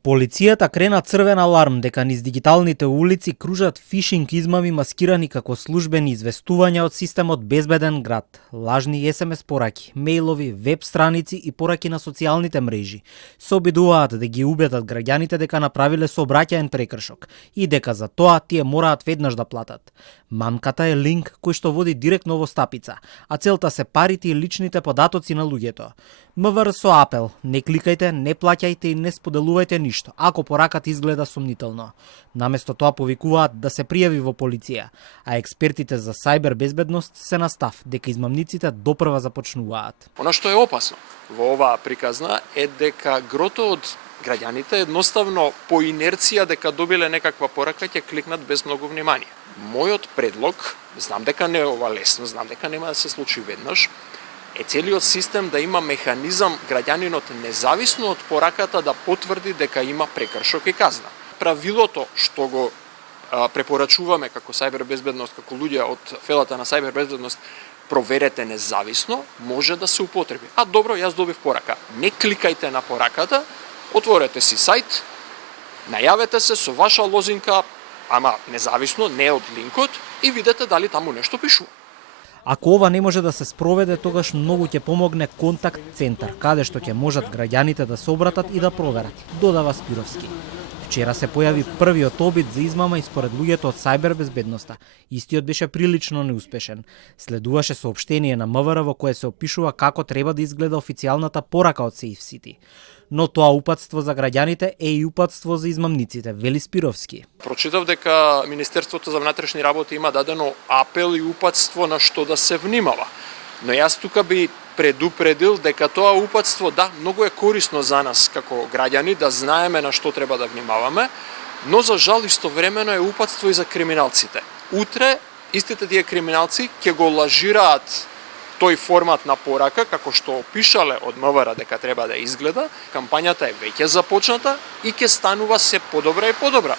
Полицијата крена црвен аларм дека низ дигиталните улици кружат фишинг измами маскирани како службени известувања од системот Безбеден град, лажни SMS пораки, мејлови, веб страници и пораки на социјалните мрежи се обидуваат да ги убедат граѓаните дека направиле сообраќаен прекршок и дека за тоа тие мораат веднаш да платат. Мамката е линк кој што води директно во стапица, а целта се парите и личните податоци на луѓето. МВР со апел: не кликајте, не плаќајте и не споделувајте ништо, ако пораката изгледа сумнително. Наместо тоа повикуваат да се пријави во полиција, а експертите за сајбер безбедност се на став дека измамниците допрва започнуваат. Она што е опасно во оваа приказна е дека грото од граѓаните едноставно по инерција дека добиле некаква порака ќе кликнат без многу внимание. Мојот предлог, знам дека не е ова лесно, знам дека нема да се случи веднаш, е целиот систем да има механизам граѓанинот независно од пораката да потврди дека има прекршок и казна. Правилото што го препорачуваме како сајбер безбедност, како луѓе од фелата на сајбер безбедност, проверете независно, може да се употреби. А добро, јас добив порака. Не кликајте на пораката, отворете си сајт, најавете се со ваша лозинка, ама независно, не од линкот, и видете дали таму нешто пишува. Ако ова не може да се спроведе, тогаш многу ќе помогне контакт центар, каде што ќе можат граѓаните да се обратат и да проверат, додава Спировски. Вчера се појави првиот обид за измама и според луѓето од сајбер безбедноста. Истиот беше прилично неуспешен. Следуваше соопштение на МВР во кое се опишува како треба да изгледа официјалната порака од Safe City. Но тоа упатство за граѓаните е и упатство за измамниците, вели Спировски. Прочитав дека Министерството за внатрешни работи има дадено апел и упатство на што да се внимава. Но јас тука би предупредил дека тоа упатство, да, многу е корисно за нас како граѓани да знаеме на што треба да внимаваме, но за жал истовремено е упатство и за криминалците. Утре истите тие криминалци ќе го лажираат тој формат на порака, како што опишале од МВР дека треба да изгледа. Кампањата е веќе започната и ќе станува се подобра и подобра.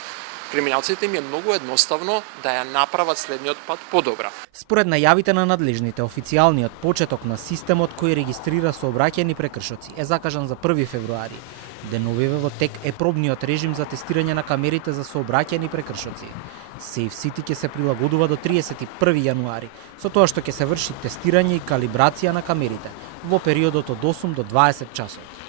Криминалците им е многу едноставно да ја направат следниот пат подобра. Според најавите на надлежните, официјалниот почеток на системот кој регистрира сообраќајни прекршоци е закажан за 1 февруари. Деновиве во тек е пробниот режим за тестирање на камерите за сообраќајни прекршоци. Safe City ќе се прилагодува до 31 јануари, со тоа што ќе се врши тестирање и калибрација на камерите во периодот од 8 до 20 часот.